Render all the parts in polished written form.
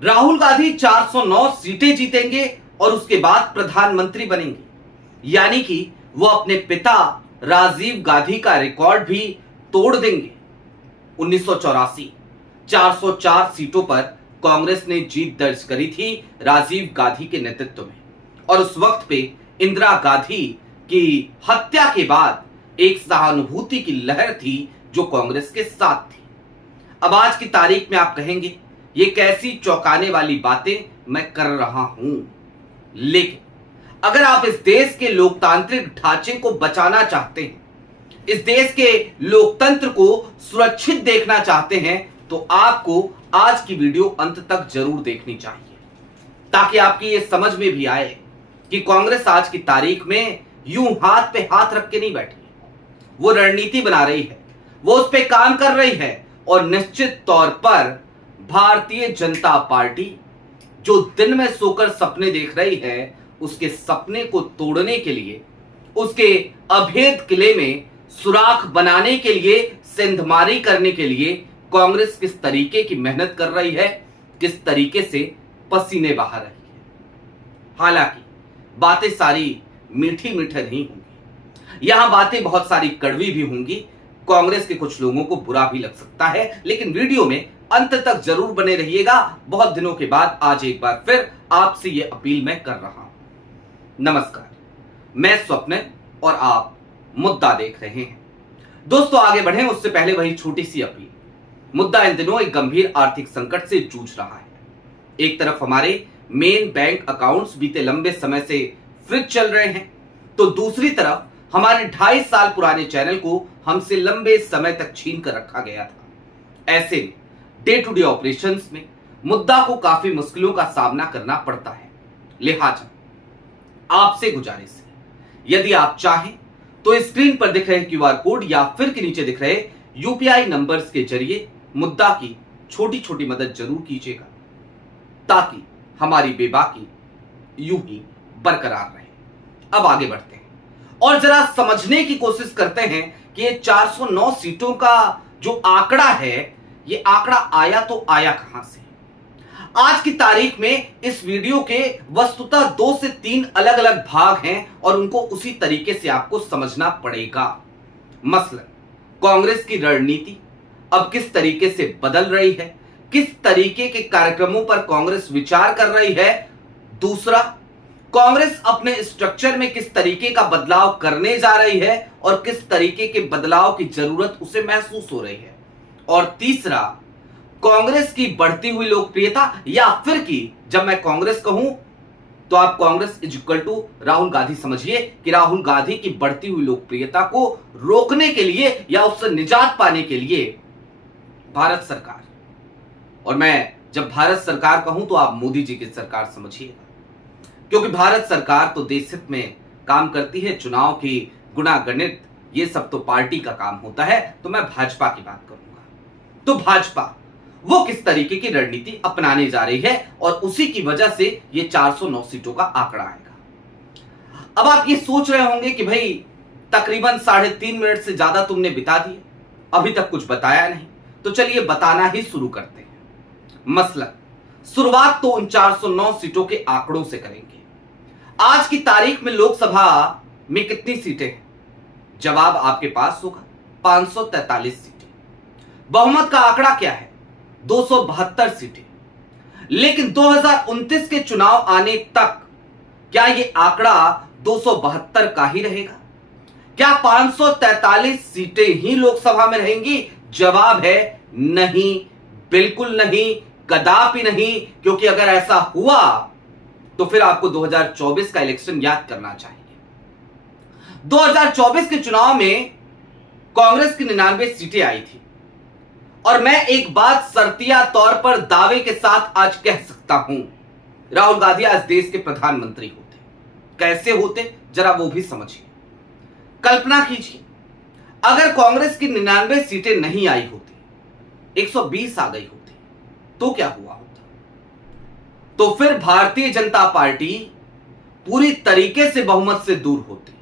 राहुल गांधी 409 सीटें जीतेंगे और उसके बाद प्रधानमंत्री बनेंगे, यानी कि वो अपने पिता राजीव गांधी का रिकॉर्ड भी तोड़ देंगे। 1984 404 सीटों पर कांग्रेस ने जीत दर्ज करी थी राजीव गांधी के नेतृत्व में, और उस वक्त पे इंदिरा गांधी की हत्या के बाद एक सहानुभूति की लहर थी जो कांग्रेस के साथ थी। अब आज की तारीख में आप कहेंगे ये कैसी चौंकाने वाली बातें मैं कर रहा हूं, लेकिन अगर आप इस देश के लोकतांत्रिक ढांचे को बचाना चाहते हैं, इस देश के लोकतंत्र को सुरक्षित देखना चाहते हैं, तो आपको आज की वीडियो अंत तक जरूर देखनी चाहिए, ताकि आपकी ये समझ में भी आए कि कांग्रेस आज की तारीख में यूं हाथ पे हाथ रख के नहीं बैठी, वो रणनीति बना रही है, वो उस पे काम कर रही है, और निश्चित तौर पर भारतीय जनता पार्टी जो दिन में सोकर सपने देख रही है, उसके सपने को तोड़ने के लिए, उसके अभेद किले में सुराख बनाने के लिए, सेंधमारी करने के लिए कांग्रेस किस तरीके की मेहनत कर रही है, किस तरीके से पसीने बहा रही है। हालांकि बातें सारी मीठी मीठी नहीं होंगी, यहां बातें बहुत सारी कड़वी भी होंगी, कांग्रेस के कुछ लोगों को बुरा भी लग सकता है, लेकिन वीडियो में अंत तक जरूर बने रहिएगा। बहुत दिनों के बाद आज एक बार फिर आपसे यह अपील मैं कर रहा हूं। नमस्कार, मैं स्वप्निल और आप मुद्दा देख रहे हैं। दोस्तों, आगे बढ़ें उससे पहले वही छोटी सी अपील। मुद्दा इन दिनों एक गंभीर आर्थिक संकट से जूझ रहा है। एक तरफ हमारे मेन बैंक अकाउंट्स बीते लंबे समय से फ्रीज चल रहे हैं, तो दूसरी तरफ हमारे 2.5 साल पुराने चैनल को हमसे लंबे समय तक छीन कर रखा गया था। ऐसे में डे टू डे ऑपरेशंस में मुद्दा को काफी मुश्किलों का सामना करना पड़ता है। लिहाजा आपसे गुजारिश है, यदि आप चाहें तो स्क्रीन पर दिख रहे क्यूआर कोड या फिर के नीचे दिख रहे यूपीआई नंबर्स के जरिए मुद्दा की छोटी छोटी मदद जरूर कीजिएगा, ताकि हमारी बेबाकी यूं ही बरकरार रहे। अब आगे बढ़ते हैं और जरा समझने की कोशिश करते हैं कि ये 409 सीटों का जो आंकड़ा है, ये आंकड़ा आया तो आया कहां से। आज की तारीख में इस वीडियो के वस्तुतः 2 से 3 अलग अलग भाग हैं और उनको उसी तरीके से आपको समझना पड़ेगा। मसलन कांग्रेस की रणनीति अब किस तरीके से बदल रही है, किस तरीके के कार्यक्रमों पर कांग्रेस विचार कर रही है। दूसरा, कांग्रेस अपने स्ट्रक्चर में किस तरीके का बदलाव करने जा रही है और किस तरीके के बदलाव की जरूरत उसे महसूस हो रही है। और तीसरा, कांग्रेस की बढ़ती हुई लोकप्रियता, या फिर कि जब मैं कांग्रेस कहूं तो आप Congress is equal to Rahul Gandhi समझिए, कि राहुल गांधी की बढ़ती हुई लोकप्रियता को रोकने के लिए या उससे निजात पाने के लिए भारत सरकार, और मैं जब भारत सरकार कहूं तो आप मोदी जी की सरकार समझिएगा, क्योंकि भारत सरकार तो देश हित में काम करती है, चुनाव की गुणागणित ये सब तो पार्टी का काम होता है। तो मैं भाजपा की बात करूंगा, तो भाजपा वो किस तरीके की रणनीति अपनाने जा रही है, और उसी की वजह से ये 409 सीटों का आंकड़ा आएगा। अब आप ये सोच रहे होंगे कि भाई तकरीबन 3.5 मिनट से ज्यादा तुमने बिता दिए, अभी तक कुछ बताया नहीं, तो चलिए बताना ही शुरू करते हैं। मसलन शुरुआत तो उन 409 सीटों के आंकड़ों से करेंगे। आज की तारीख में लोकसभा में कितनी सीटें हैं? जवाब आपके पास होगा 543 सीटें। बहुमत का आंकड़ा क्या है? 272 सीटें। लेकिन 2029 के चुनाव आने तक क्या यह आंकड़ा 272 का ही रहेगा? क्या 543 सीटें ही लोकसभा में रहेंगी? जवाब है नहीं, बिल्कुल नहीं, कदापि नहीं, क्योंकि अगर ऐसा हुआ तो फिर आपको 2024 का इलेक्शन याद करना चाहिए। 2024 के चुनाव में कांग्रेस की 99 सीटें आई थी, और मैं एक बात शर्तिया तौर पर दावे के साथ आज कह सकता हूं, राहुल गांधी आज देश के प्रधानमंत्री होते। कैसे होते जरा वो भी समझिए। कल्पना कीजिए, अगर कांग्रेस की 99 सीटें नहीं आई होती, 120 आ गई होती, तो क्या हुआ होता? तो फिर भारतीय जनता पार्टी पूरी तरीके से बहुमत से दूर होती,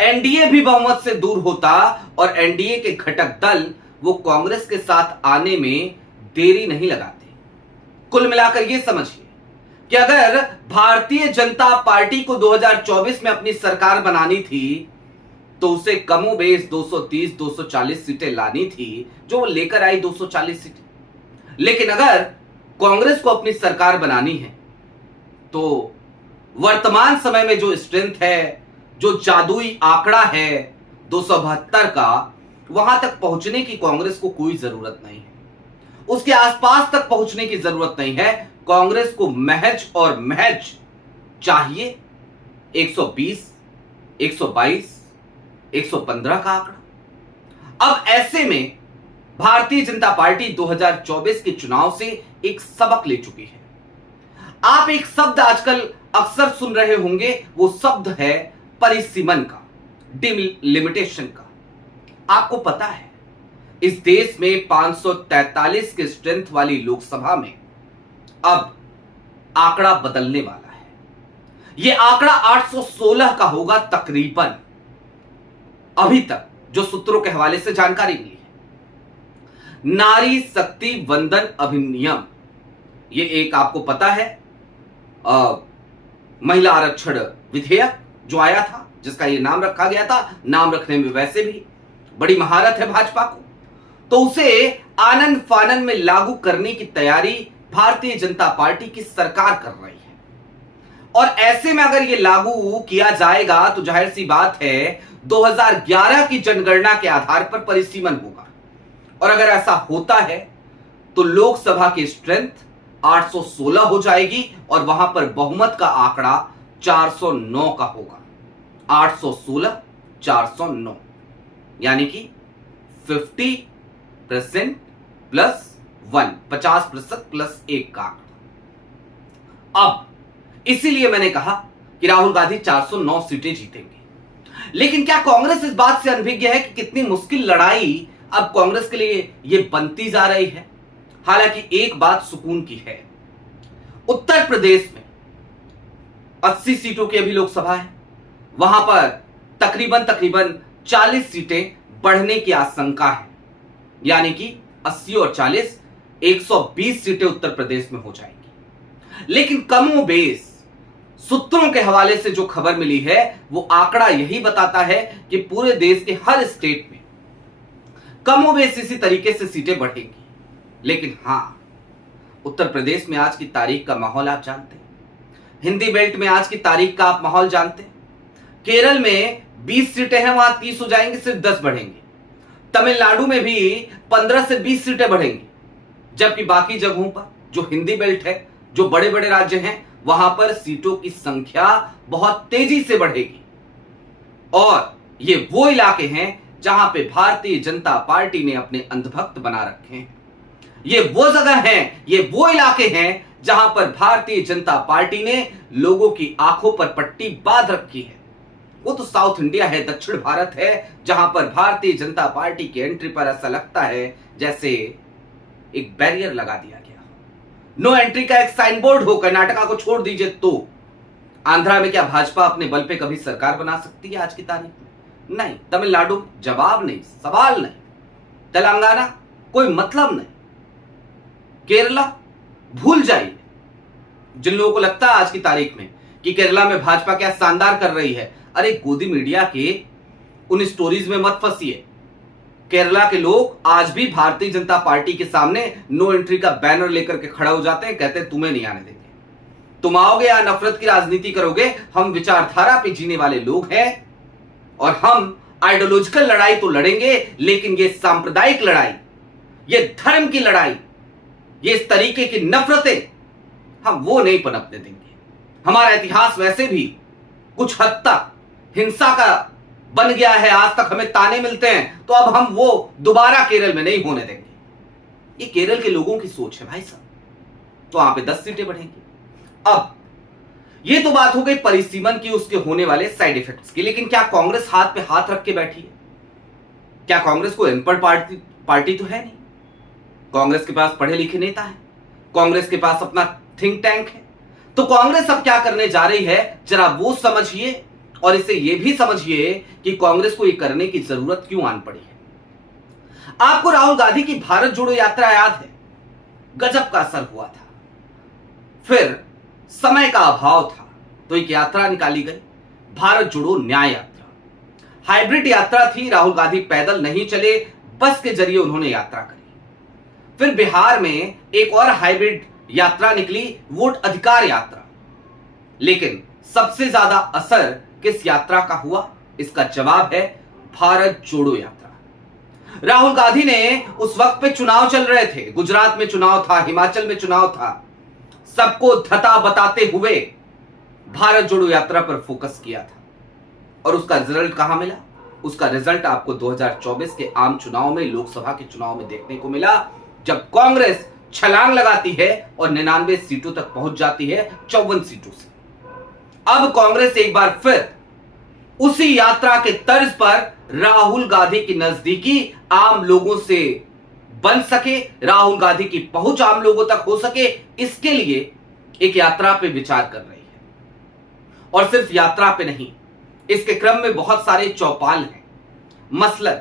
एनडीए भी बहुमत से दूर होता, और एनडीए के घटक दल वो कांग्रेस के साथ आने में देरी नहीं लगाते। कुल मिलाकर यह समझिए कि अगर भारतीय जनता पार्टी को 2024 में अपनी सरकार बनानी थी तो उसे कमोबेश 230 240 सीटें लानी थी, जो वो लेकर आई 240 सीटें। लेकिन अगर कांग्रेस को अपनी सरकार बनानी है तो वर्तमान समय में जो स्ट्रेंथ है, जो जादुई आंकड़ा है 272 का, वहां तक पहुंचने की कांग्रेस को कोई जरूरत नहीं है, उसके आसपास तक पहुंचने की जरूरत नहीं है। कांग्रेस को महज और महज चाहिए 120, 122, 115 का आंकड़ा। अब ऐसे में भारतीय जनता पार्टी 2024 के चुनाव से एक सबक ले चुकी है। आप एक शब्द आजकल अक्सर सुन रहे होंगे, वो शब्द है परिसीमन का, डिलिमिटेशन का। आपको पता है इस देश में 543 के स्ट्रेंथ वाली लोकसभा में अब आंकड़ा बदलने वाला है। यह आंकड़ा 816 का होगा तकरीबन, अभी तक जो सूत्रों के हवाले से जानकारी मिली है। नारी शक्ति वंदन अधिनियम, ये एक आपको पता है महिला आरक्षण विधेयक जो आया था, जिसका ये नाम रखा गया था। नाम रखने में वैसे भी बड़ी महारत है भाजपा को, तो उसे आनन फानन में लागू करने की तैयारी भारतीय जनता पार्टी की सरकार कर रही है। और ऐसे में अगर ये लागू किया जाएगा तो जाहिर सी बात है 2011 की जनगणना के आधार पर परिसीमन होगा। और अगर ऐसा होता है तो लोकसभा की स्ट्रेंथ 816 हो जाएगी और वहां पर बहुमत का आंकड़ा 409 का होगा। 816 409 यानी कि 50% प्लस 1, 50% प्लस 1 का आंकड़ा। अब इसीलिए मैंने कहा कि राहुल गांधी 409 सीटें जीतेंगे। लेकिन क्या कांग्रेस इस बात से अनभिज्ञ है कि कितनी मुश्किल लड़ाई अब कांग्रेस के लिए यह बनती जा रही है? हालांकि एक बात सुकून की है, उत्तर प्रदेश में 80 सीटों की अभी लोकसभा है, वहां पर तकरीबन 40 सीटें बढ़ने की आशंका है। यानी कि 80 और 40 120 सीटें उत्तर प्रदेश में हो जाएंगी। लेकिन कमोबेश सूत्रों के हवाले से जो खबर मिली है वो आंकड़ा यही बताता है कि पूरे देश के हर स्टेट में कमोबेश इसी तरीके से सीटें बढ़ेंगी। लेकिन हां, उत्तर प्रदेश में आज की तारीख का माहौल आप जानते हैं, हिंदी बेल्ट में आज की तारीख का आप माहौल जानते हैं। केरल में 20 सीटें हैं, वहां 30 हो जाएंगी, सिर्फ 10 बढ़ेंगे। तमिलनाडु में भी 15 से 20 सीटें बढ़ेंगी, जबकि बाकी जगहों पर जो हिंदी बेल्ट है, जो बड़े बड़े राज्य हैं, वहां पर सीटों की संख्या बहुत तेजी से बढ़ेगी। और ये वो इलाके हैं जहां पे भारतीय जनता पार्टी ने अपने अंधभक्त बना रखे हैं। ये वो जगह हैं, ये वो इलाके हैं जहां पर भारतीय जनता पार्टी ने लोगों की आंखों पर पट्टी बांध रखी है। वो तो साउथ इंडिया है, दक्षिण भारत है, जहां पर भारतीय जनता पार्टी की एंट्री पर ऐसा लगता है जैसे एक बैरियर लगा दिया गया हो, नो एंट्री का एक साइन बोर्ड हो। कर्नाटका को छोड़ दीजिए तो आंध्रा में क्या भाजपा अपने बल पे कभी सरकार बना सकती है आज की तारीख में? नहीं। तमिलनाडु जवाब नहीं, सवाल नहीं। तेलंगाना कोई मतलब नहीं। केरला भूल जाइए। जिन लोगों को लगता है आज की तारीख में कि केरला में भाजपा क्या शानदार कर रही है, अरे गोदी मीडिया के उन स्टोरीज में मत फंसिए। केरला के लोग आज भी भारतीय जनता पार्टी के सामने नो एंट्री का बैनर लेकर के खड़ा हो जाते हैं, कहते हैं तुम्हें नहीं आने देंगे, तुम आओगे या नफरत की राजनीति करोगे। हम विचारधारा पे जीने वाले लोग हैं और हम आइडियोलॉजिकल लड़ाई तो लड़ेंगे, लेकिन ये सांप्रदायिक लड़ाई, ये धर्म की लड़ाई, ये इस तरीके की नफरतें हम वो नहीं पनपने देंगे। हमारा इतिहास वैसे भी कुछ हद तक हिंसा का बन गया है, आज तक हमें ताने मिलते हैं, तो अब हम वो दोबारा केरल में नहीं होने देंगे। ये केरल के लोगों की सोच है भाई साहब। तो वहां पे 10 सीटें बढ़ेंगी। अब ये तो बात हो गई परिसीमन की, उसके होने वाले साइड इफेक्ट्स की। लेकिन क्या कांग्रेस हाथ पे हाथ रख के बैठी है? क्या कांग्रेस को अनपढ़ पार्टी तो है नहीं। कांग्रेस के पास पढ़े लिखे नेता है, कांग्रेस के पास अपना थिंक टैंक है। तो कांग्रेस अब क्या करने जा रही है, जरा वो समझिए और इसे यह भी समझिए कि कांग्रेस को यह करने की जरूरत क्यों आन पड़ी है। आपको राहुल गांधी की भारत जोड़ो यात्रा याद है? गजब का असर हुआ था। फिर समय का अभाव था तो एक यात्रा निकाली गई, भारत जोड़ो न्याय यात्रा। हाइब्रिड यात्रा थी, राहुल गांधी पैदल नहीं चले, बस के जरिए उन्होंने यात्रा करी। फिर बिहार में एक और हाइब्रिड यात्रा निकली, वोट अधिकार यात्रा। लेकिन सबसे ज्यादा असर किस यात्रा का हुआ? इसका जवाब है भारत जोड़ो यात्रा। राहुल गांधी ने उस वक्त पे चुनाव चल रहे थे, गुजरात में चुनाव था, हिमाचल में चुनाव था, सबको धता बताते हुए भारत जोड़ो यात्रा पर फोकस किया था। और उसका रिजल्ट कहां मिला? उसका रिजल्ट आपको 2024 के आम चुनाव में, लोकसभा के चुनाव में देखने को मिला, जब कांग्रेस छलांग लगाती है और 99 सीटों तक पहुंच जाती है, 54 सीटों से। अब कांग्रेस एक बार फिर उसी यात्रा के तर्ज पर राहुल गांधी की नजदीकी आम लोगों से बन सके, राहुल गांधी की पहुंच आम लोगों तक हो सके, इसके लिए एक यात्रा पे विचार कर रही है। और सिर्फ यात्रा पे नहीं, इसके क्रम में बहुत सारे चौपाल हैं। मसलन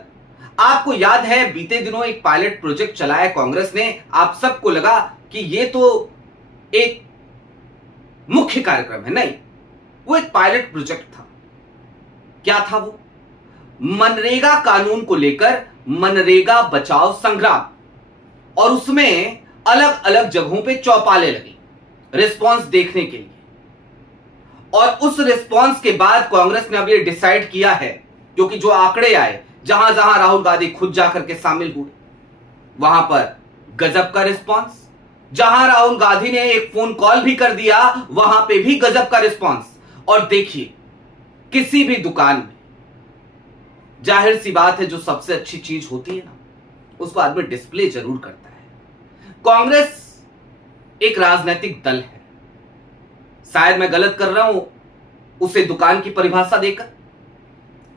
आपको याद है बीते दिनों एक पायलट प्रोजेक्ट चलाया कांग्रेस ने, आप सबको लगा कि यह तो एक मुख्य कार्यक्रम है, नहीं, वो एक पायलट प्रोजेक्ट था। क्या था वो? मनरेगा कानून को लेकर मनरेगा बचाओ संग्राम, और उसमें अलग अलग जगहों पे चौपालें लगी रिस्पांस देखने के लिए। और उस रिस्पांस के बाद कांग्रेस ने अब ये डिसाइड किया है, क्योंकि जो आंकड़े आए, जहां जहां राहुल गांधी खुद जाकर के शामिल हुए, वहां पर गजब का रिस्पांस। जहां राहुल गांधी ने एक फोन कॉल भी कर दिया, वहां पे भी गजब का रिस्पांस। और देखिए, किसी भी दुकान में जाहिर सी बात है, जो सबसे अच्छी चीज होती है ना, उसको आदमी डिस्प्ले जरूर करता है। कांग्रेस एक राजनीतिक दल है, शायद मैं गलत कर रहा हूं उसे दुकान की परिभाषा देकर,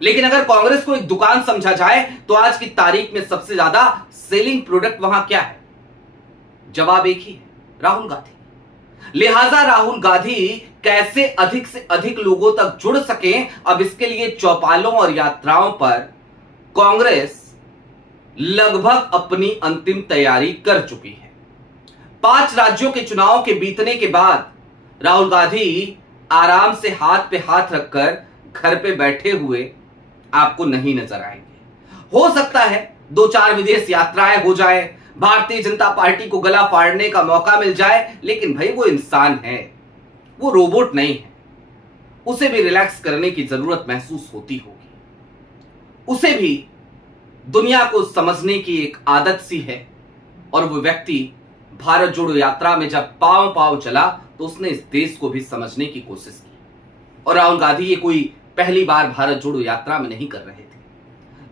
लेकिन अगर कांग्रेस को एक दुकान समझा जाए तो आज की तारीख में सबसे ज्यादा सेलिंग प्रोडक्ट वहां क्या है? जवाब एक ही है, राहुल गांधी। लिहाजा राहुल गांधी कैसे अधिक से अधिक लोगों तक जुड़ सकें, अब इसके लिए चौपालों और यात्राओं पर कांग्रेस लगभग अपनी अंतिम तैयारी कर चुकी है। 5 राज्यों के चुनाव के बीतने के बाद राहुल गांधी आराम से हाथ पे हाथ रखकर घर पे बैठे हुए आपको नहीं नजर आएंगे। हो सकता है 2-4 विदेश यात्राएं हो जाए, भारतीय जनता पार्टी को गला फाड़ने का मौका मिल जाए, लेकिन भाई वो इंसान है, वो रोबोट नहीं है। उसे भी रिलैक्स करने की जरूरत महसूस होती होगी, उसे भी दुनिया को समझने की एक आदत सी है। और वो व्यक्ति भारत जोड़ो यात्रा में जब पांव पांव चला तो उसने इस देश को भी समझने की कोशिश की। और राहुल गांधी ये कोई पहली बार भारत जोड़ो यात्रा में नहीं कर रहे थे।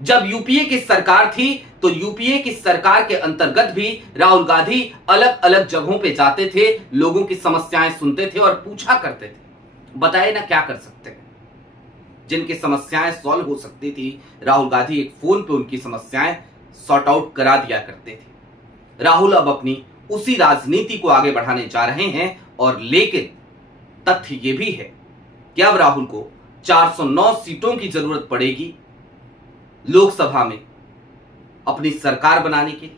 जब यूपीए की सरकार थी तो यूपीए की सरकार के अंतर्गत भी राहुल गांधी अलग अलग जगहों पे जाते थे, लोगों की समस्याएं सुनते थे और पूछा करते थे, बताए ना क्या कर सकते हैं। जिनकी समस्याएं सॉल्व हो सकती थी, राहुल गांधी एक फोन पे उनकी समस्याएं सॉर्ट आउट करा दिया करते थे। राहुल अब अपनी उसी राजनीति को आगे बढ़ाने जा रहे हैं, और लेकिन तथ्य यह भी है कि अब राहुल को 409 सीटों की जरूरत पड़ेगी लोकसभा में अपनी सरकार बनाने के लिए,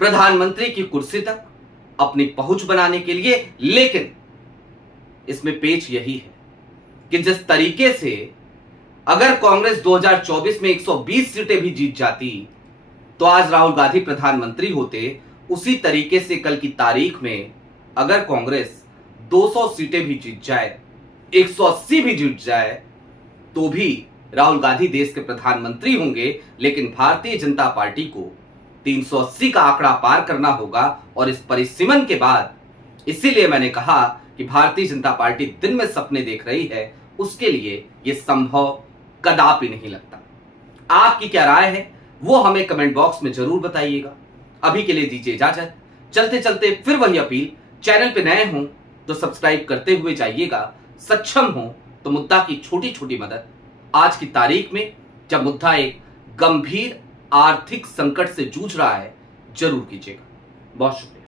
प्रधानमंत्री की कुर्सी तक अपनी पहुंच बनाने के लिए। लेकिन इसमें पेच यही है कि जिस तरीके से अगर कांग्रेस 2024 में 120 सीटें भी जीत जाती तो आज राहुल गांधी प्रधानमंत्री होते, उसी तरीके से कल की तारीख में अगर कांग्रेस 200 सीटें भी जीत जाए, 180 भी जीत जाए, तो भी राहुल गांधी देश के प्रधानमंत्री होंगे। लेकिन भारतीय जनता पार्टी को 380 का आंकड़ा पार करना होगा। और इस परिसीमन के बाद, इसीलिए मैंने कहा कि भारतीय जनता पार्टी दिन में सपने देख रही है, उसके लिए यह संभव कदापि नहीं लगता। आपकी क्या राय है वो हमें कमेंट बॉक्स में जरूर बताइएगा। अभी के लिए दीजिए इजाजत। चलते चलते फिर वही अपील, चैनल पे नए हो तो सब्सक्राइब करते हुए जाइएगा, सक्षम हो तो मुद्दा की छोटी छोटी मदद आज की तारीख में, जब मुद्दा एक गंभीर आर्थिक संकट से जूझ रहा है, जरूर कीजिएगा। बहुत शुक्रिया।